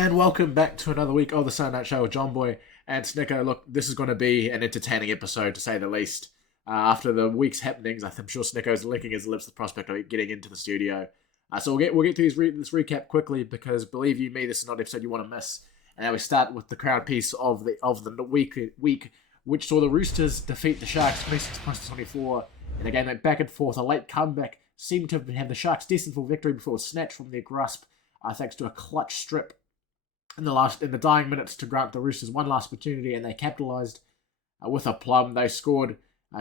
And welcome back to another week of the Sunday Night Show with Johnboy and Snicko. Look, this is going to be an entertaining episode, to say the least. After the week's happenings, I'm sure Snicko's licking his lips at the prospect of getting into the studio. So we'll get to this recap quickly, because believe you me, this is not an episode you want to miss. And now we start with the crown piece of the week, which saw the Roosters defeat the Sharks 26-24 in a game that back and forth. A late comeback seemed to have the Sharks destined for victory before it was snatched from their grasp, thanks to a clutch strip in the dying minutes to grant the Roosters one last opportunity, and they capitalised with a plum. They scored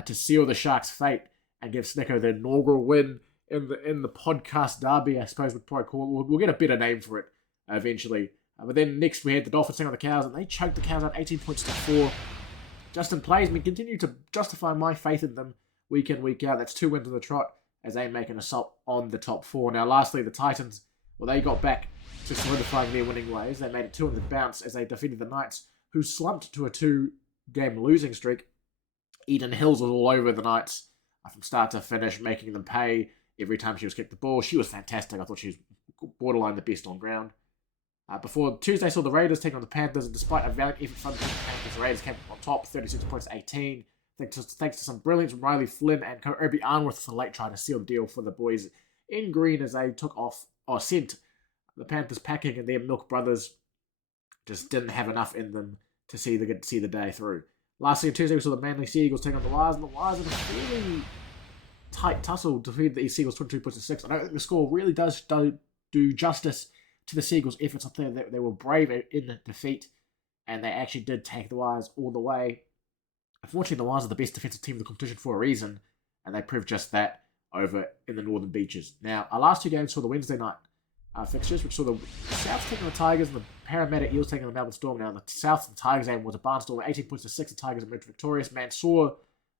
to seal the Sharks' fate and give Snicko the inaugural win in the podcast derby, I suppose we'd probably call it. We'll get a better name for it eventually. But then next we had the Dolphins taking on the Cows, and they choked the Cows out 18 points to 4. Justin Plaisman continue to justify my faith in them week in, week out. That's 2 wins in the trot as they make an assault on the top 4. Now lastly, the Titans, well, they got back to solidifying their winning ways. They made it 2 on the bounce as they defeated the Knights, who slumped to a 2-game losing streak. Eden Hills was all over the Knights from start to finish, making them pay every time she was kicked the ball. She was fantastic. I thought she was borderline the best on ground. Before Tuesday saw the Raiders take on the Panthers, and despite a valiant effort from the Panthers, the Raiders came on top, 36 points to 18. Thanks to some brilliance from Riley Flynn and Obi Arnworth for the late try to seal the deal for the boys in green as they sent the Panthers packing, and their Milk Brothers just didn't have enough in them to see the day through. Lastly, on Tuesday, we saw the Manly Sea Eagles take on the Wires, and the Wires in a fairly tight tussle defeated the Sea Eagles 22 points to 6. I don't think the score really does do justice to the Sea Eagles' efforts up there. They were brave in defeat, and they actually did take the Wires all the way. Unfortunately, the Wires are the best defensive team in the competition for a reason, and they proved just that over in the Northern Beaches. Now, our last 2 games saw the Wednesday night fixtures, which saw the South taking the Tigers and the Parramatta Eels taking the Melbourne Storm. Now, the South and Tigers game was a barnstorm, 18 points to 6. The Tigers emerged victorious. Mansour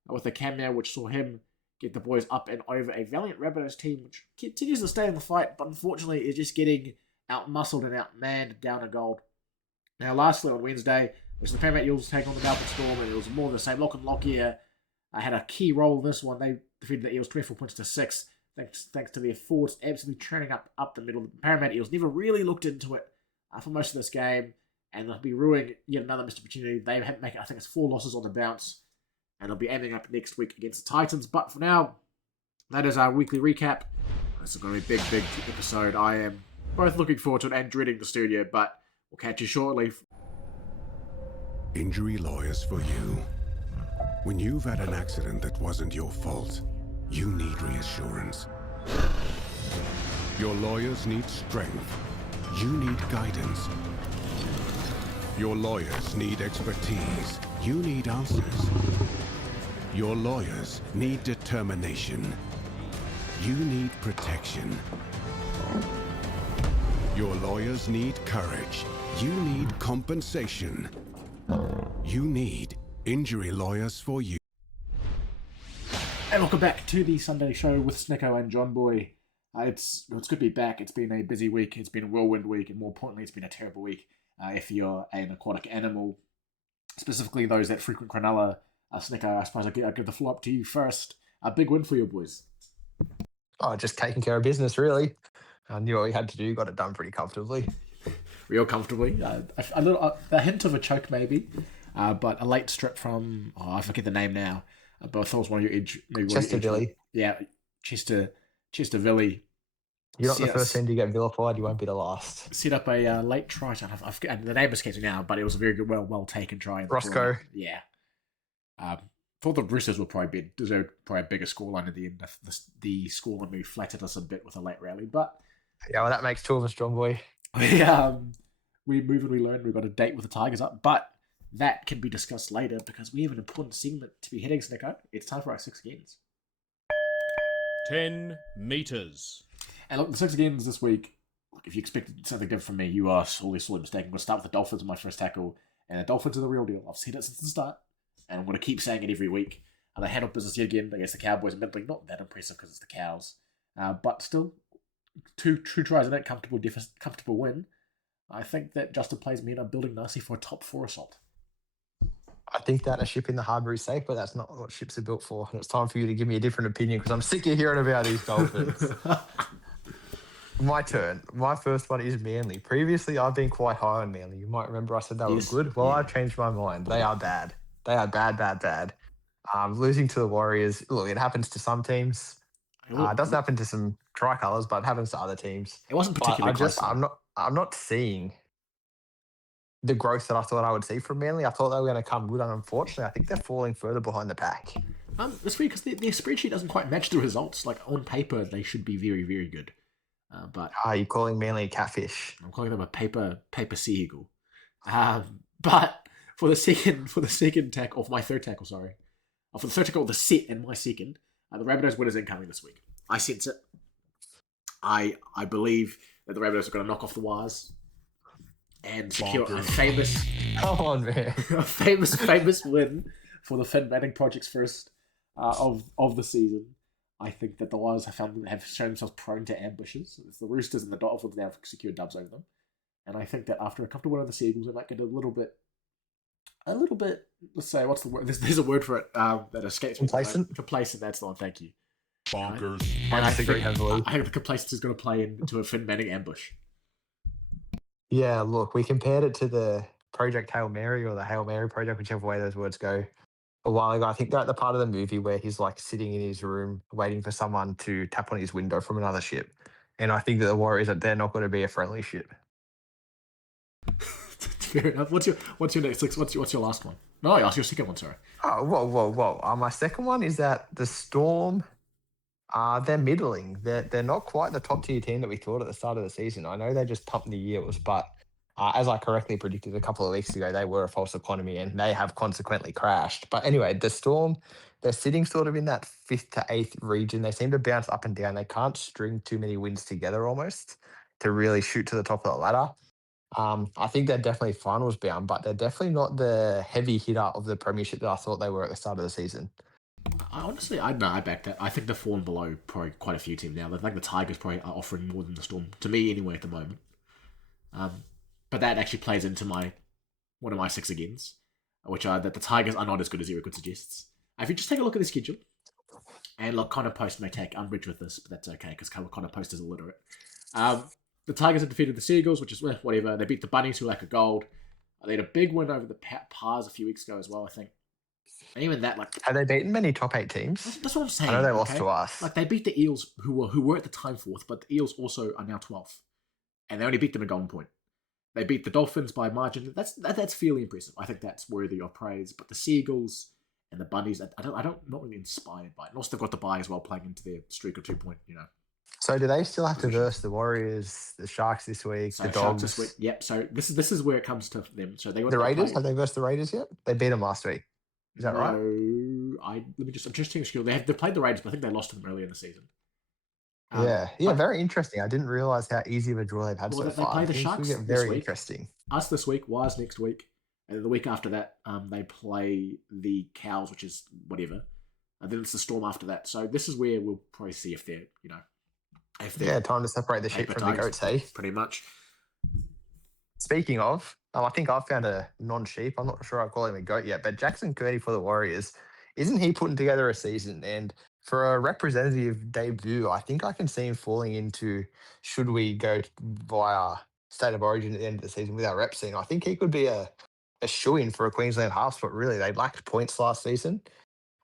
with a cameo, which saw him get the boys up and over a valiant Rabbitohs team, which continues to stay in the fight, but unfortunately is just getting out-muscled and out-manned down a gold. Now, lastly, on Wednesday, which the Parramatta Eels take on the Melbourne Storm, and it was more of the same. Lock and Lockyer had a key role in this one. They defeated the Eels 24 points to 6. Thanks to their forwards absolutely training up the middle. The Parramatta Eels never really looked into it for most of this game, and they'll be ruining yet another missed opportunity. They have I think it's 4 losses on the bounce, and they'll be aiming up next week against the Titans. But for now, that is our weekly recap. This is going to be a big episode. I am both looking forward to it and dreading the studio, but we'll catch you shortly. Injury lawyers for you. When you've had an accident that wasn't your fault, you need reassurance. Your lawyers need strength. You need guidance. Your lawyers need expertise. You need answers. Your lawyers need determination. You need protection. Your lawyers need courage. You need compensation. You need injury lawyers for you. And welcome back to the Sunday show with Snicko and Johnboy. It's good to be back. It's been a busy week. It's been a whirlwind week, and more importantly, it's been a terrible week if you're an aquatic animal, specifically those that frequent Cronulla. Snicko, I suppose I'll give the floor up to you first. A big win for your boys. Oh, just taking care of business, really. I knew what we had to do, got it done pretty comfortably. Real comfortably. A hint of a choke, maybe, but a late strip from, I forget the name now, but I thought it was one of your edge. Chestervilly. Yeah, Chestervilly. You're not the first team to get vilified, you won't be the last. Set up a late try. I forget, the name escapes me now, but it was a very good, well taken try. Roscoe. Yeah. Thought the Roosters would probably deserved a bigger scoreline at the end. The scoreline maybe flattered us a bit with a late rally, but yeah, well, that makes 2 of us, John Boy. We move and we learn. We've got a date with the Tigers up, but that can be discussed later because we have an important segment to be hitting, Snicko. It's time for our 6 agains. 10 meters. And look, the 6 agains this week, if you expected something different from me, you are sorely mistaken. I'm going to start with the Dolphins in my first tackle, and the Dolphins are the real deal. I've said it since the start, and I'm going to keep saying it every week. They handled business yet again against the Cowboys, admittedly not that impressive because it's the Cows, but still, 2 true tries in that comfortable win. I think that Justin Plaisman are building nicely for a top 4 assault. I think that a ship in the harbour is safe, but that's not what ships are built for. And it's time for you to give me a different opinion because I'm sick of hearing about these Dolphins. My turn. My first one is Manly. Previously, I've been quite high on Manly. You might remember I said they were Yes. good. Well, Yeah. I've changed my mind. They are bad. They are bad, bad, bad. Losing to the Warriors. Look, it happens to some teams. It, wa- It doesn't happen to some tricolours, but it happens to other teams. it wasn't But particularly close though. I'm not seeing the growth that I thought I would see from Manly. I thought they were going to come good, and unfortunately, I think they're falling further behind the pack. It's weird because their spreadsheet doesn't quite match the results. Like on paper, they should be very, very good. But Are you calling Manly a catfish? I'm calling them a paper sea eagle. But for the second tackle, for my third tackle, sorry, for the third tackle, the set and my second, the Rabbitohs winners incoming this week. I sense it. I believe that the Rabbitohs are going to knock off the Wires and secure a famous, Come on, man. a famous win for the Finn Manning Project's first of the season. I think that the Wires have shown themselves prone to ambushes. It's the Roosters and the Dolphins now have secured dubs over them, and I think that after a comfortable win of the Seagulls, they might get a little bit. Let's say, what's the word? There's a word for it that escapes me. Complacent? Complacent. That's the one. Thank you. Bonkers. And I disagree heavily. I think the complacency is going to play into a Finn Manning ambush. Yeah, look, we compared it to the Project Hail Mary or the Hail Mary Project, whichever way those words go, a while ago. I think they're at the part of the movie where he's like sitting in his room waiting for someone to tap on his window from another ship. And I think that the Warriors, that they're not going to be a friendly ship. Fair enough. What's your next? What's your last one? No, I asked your second one. Sorry. Oh, whoa. My second one is that the Storm, they're middling. They're not quite the top tier team that we thought at the start of the season. I know they just pumped the Eels, but as I correctly predicted a couple of weeks ago, they were a false economy and they have consequently crashed. But anyway, the Storm, they're sitting sort of in that 5th to 8th region. They seem to bounce up and down. They can't string too many wins together almost to really shoot to the top of the ladder. I think they're definitely finals bound, but they're definitely not the heavy hitter of the premiership that I thought they were at the start of the season. I back that. I think they've fallen below probably quite a few teams now. I think the Tigers probably are offering more than the Storm to me anyway at the moment. But that actually plays into one of my six agains, which are that the Tigers are not as good as Eric suggests. If you just take a look at the schedule, and look, Connor Post may take umbrage with this, but that's okay because Connor Post is illiterate. The Tigers have defeated the Seagulls, which is whatever. They beat the Bunnies, who lack a gold. They had a big win over the Pars a few weeks ago as well, I think. And even that, like, Have they beaten many top 8 teams? that's what I'm saying. I know they lost to us. Like, they beat the Eels, who were at the time 4th, but the Eels also are now 12th, and they only beat them at Golden Point. They beat the Dolphins by margin. That's fairly impressive. I think that's worthy of praise. But the Seagulls and the Bunnies, not really inspired by it. And also, they've got the bye as well, playing into their streak of 2-point. So do they still have to verse the Warriors, the Sharks this week, So the Sharks Dogs? this week. Yep. So this is where it comes to them. So they got The Raiders? play- Have they versed the Raiders yet? They beat them last week. Is that right? No, I'm just checking the schedule. They played the Raiders, but I think they lost to them earlier in the season. Yeah, but very interesting. I didn't realize how easy of a draw they've had Well, so they far. play the Things Sharks will get this very week. interesting. Us this week, Wires next week, and then the week after that, they play the Cows, which is whatever. And then it's the Storm after that. So this is where we'll probably see if they're, Yeah, time to separate the sheep paper from the tigers, goats, hey? pretty much. Speaking of, I think I've found a non-sheep. I'm not sure I'd call him a goat yet, but Jackson Curdy for the Warriors, isn't he putting together a season? And for a representative debut, I think I can see him falling into, should we go via State of Origin at the end of the season with our rep scene? I think he could be a shoo-in for a Queensland half spot, really. They lacked points last season.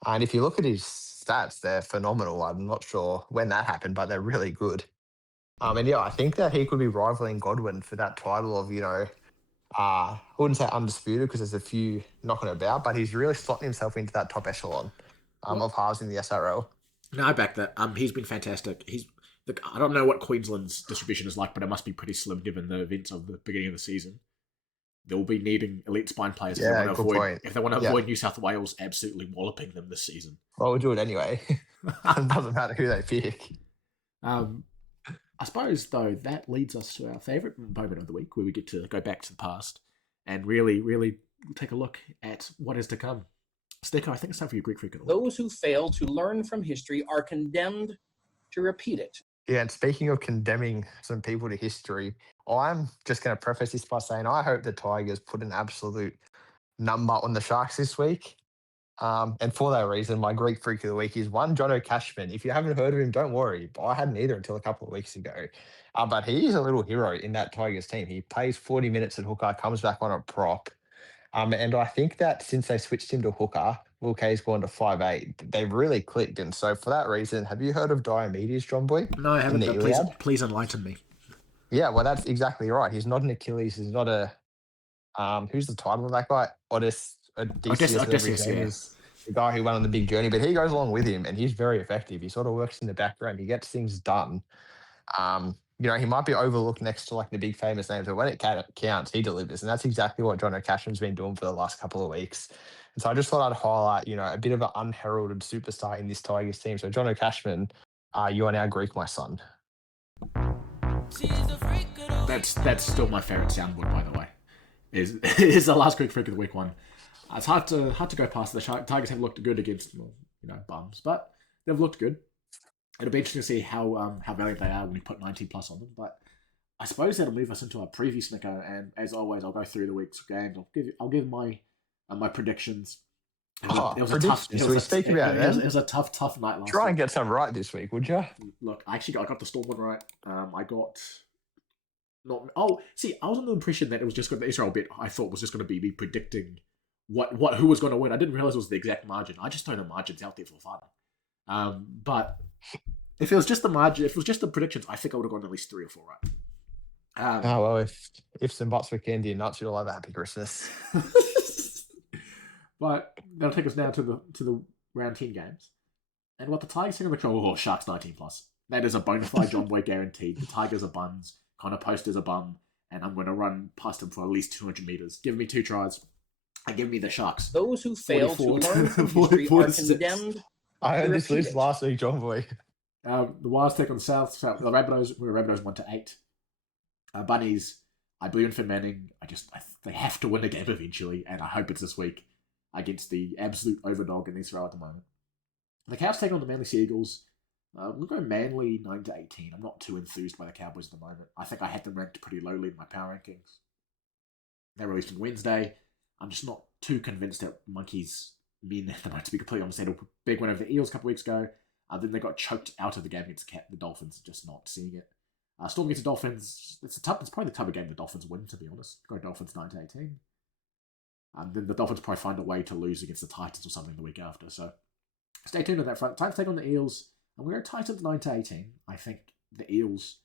And if you look at his stats, they're phenomenal. I'm not sure when that happened, but they're really good. And yeah, I think that he could be rivaling Godwin for that title of, I wouldn't say undisputed because there's a few knocking about, but he's really slotting himself into that top echelon of halves in the SRL. No, I back that. He's been fantastic. I don't know what Queensland's distribution is like, but it must be pretty slim given the events of the beginning of the season. They'll be needing elite spine players if they want to avoid New South Wales absolutely walloping them this season. Well, we'll do it anyway. It doesn't matter who they pick. I suppose, though, that leads us to our favourite moment of the week, where we get to go back to the past and really, really take a look at what is to come. Snicko, I think it's time for your Greek Freak of the Week. Those who fail to learn from history are condemned to repeat it. Yeah, and speaking of condemning some people to history, I'm just going to preface this by saying I hope the Tigers put an absolute number on the Sharks this week. And for that reason, my Greek freak of the week is one, Jono Cashman. If you haven't heard of him, don't worry. I hadn't either until a couple of weeks ago. But he is a little hero in that Tigers team. He plays 40 minutes at hooker, comes back on a prop. And I think that since they switched him to hooker, Will Kay's gone to 5'8". They've really clicked. And so for that reason, have you heard of Diomedes, John Boy? No, I haven't. In the But Iliad? please enlighten me. Yeah, well, that's exactly right. He's not an Achilles. He's not a who's the title of that guy? Odysseus, whatever his Odysseus, name yeah. is. The guy who went on the big journey, but he goes along with him and he's very effective. He sort of works in the background. He gets things done. He might be overlooked next to like the big famous names, but when it counts, he delivers. And that's exactly what Jono Cashman's been doing for the last couple of weeks. And so I just thought I'd highlight, a bit of an unheralded superstar in this Tigers team. So Jono Cashman, you are now Greek, my son. That's still my favourite soundboard, by the way. Is the last Greek freak of the week one. It's hard to go past. The Tigers have looked good against bums, but they've looked good. It'll be interesting to see how valiant they are when we put 90 plus on them. But I suppose that'll move us into our preview, Snicko. And as always, I'll go through the week's games. I'll give my predictions. It was a tough night last Try week. and get some right this week, would you? Look, I got the Storm one right. I got not. See, I was under the impression that it was just the Israel bit. I thought was just going to be me predicting who was going to win. I didn't realize it was the exact margin. I just throw the margins out there for fun. But if it was just the margin, if it was just the predictions, I think I would have gone at least 3 or 4 right. Well, if some butts were candy and nuts, you'll have a happy Christmas. But that'll take us now to the round 10 games. And what the Tigers are going to control, Sharks 19 plus. That is a bona fide John Boy guaranteed. The Tigers are buns. Connor Post is a bum. And I'm going to run past him for at least 200 meters. Give me 2 tries. And give me the Sharks. Those who fail to 44 learn from history are 46. condemned. I heard this list last week, John Boy. The Wilds take on the South. The Rabbitohs, we're Rabbitohs 1-8. Bunnies, I believe in Finn Manning. They have to win a game eventually, and I hope it's this week against the absolute overdog in Israel at the moment. The Cowboys take on the Manly Sea Eagles. We'll go Manly 9-18. I'm not too enthused by the Cowboys at the moment. I think I had them ranked pretty lowly in my power rankings. They released on Wednesday. I'm just not too convinced that Monkeys mean at the moment, to be completely honest. They had a big win over the Eels a couple weeks ago. Then they got choked out of the game against the Dolphins, just not seeing it. Storm against the Dolphins, it's probably the type of game the Dolphins win, to be honest. Go Dolphins 9-18. And then the Dolphins probably find a way to lose against the Titans or something the week after. So stay tuned on that front. Titans take on the Eels. I'm going to go Titans 9-18. I think the Eels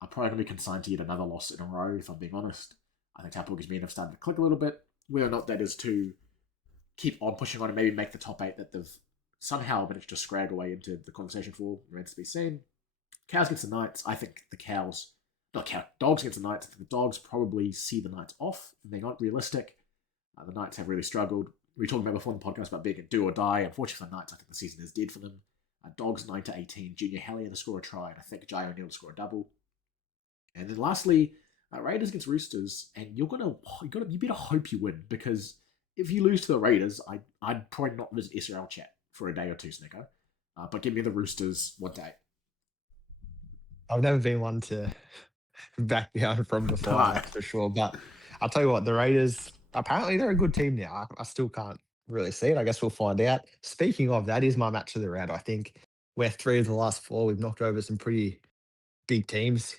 are probably going to be consigned to yet another loss in a row, if I'm being honest. I think Tapple gives me enough starting to click a little bit. Whether or not that is to keep on pushing on and maybe make the top 8 that they've somehow managed to scrag away into the conversation for remains to be seen. Cows against the Knights. I think the Dogs against the Knights. I think the Dogs probably see the Knights off. They're not realistic. The Knights have really struggled. We were talking about before in the podcast about being a do or die. Unfortunately for the Knights, I think the season is dead for them. Dogs 9-18. Junior Hellier to score a try, and I think Jai O'Neill to score a double. And then lastly, Raiders against Roosters, and you better hope you win, because if you lose to the Raiders, I'd probably not visit SRL chat for a day or two, Snicko. But give me the Roosters 1-8. I've never been one to back down from the fire, that's for sure. But I'll tell you what, the Raiders, apparently they're a good team now. I still can't really see it. I guess we'll find out. Speaking of, that is my match of the round. I think we're 3 of the last 4. We've knocked over some pretty big teams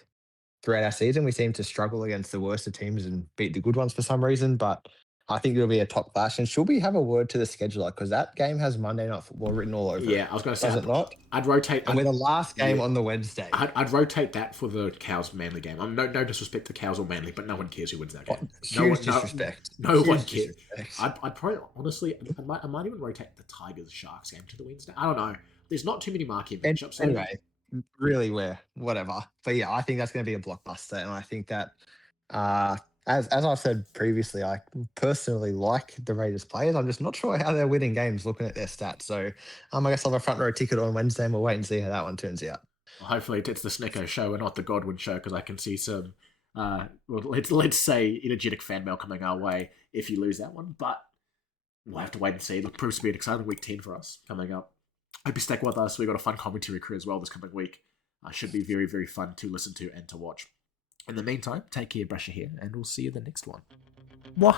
throughout our season. We seem to struggle against the worst of teams and beat the good ones for some reason. But I think it'll be a top clash. And should we have a word to the scheduler? Because that game has Monday Night Football written all over it. Yeah, I was going to say. Does it not? I'd rotate. And we're the last game on the Wednesday. I'd rotate that for the Cows Manly game. No disrespect to Cows or Manly, but no one cares who wins that game. Huge disrespect. No one cares. I'd probably, honestly, I might even rotate the Tigers Sharks game to the Wednesday. I don't know. There's not too many marquee matchups. Anyway, really, whatever. But yeah, I think that's going to be a blockbuster. And I think that, as I've said previously, I personally like the Raiders players. I'm just not sure how they're winning games looking at their stats. So I guess I'll have a front row ticket on Wednesday and we'll wait and see how that one turns out. Well, hopefully it's the Snicko show and not the Godwin show, because I can see some, let's say, energetic fan mail coming our way if you lose that one. But we'll have to wait and see. It proves to be an exciting week 10 for us coming up. Hope you stick with us. We've got a fun commentary crew as well this coming week. Should be very, very fun to listen to and to watch. In the meantime, take care, brush your hair, and we'll see you in the next one. Mwah!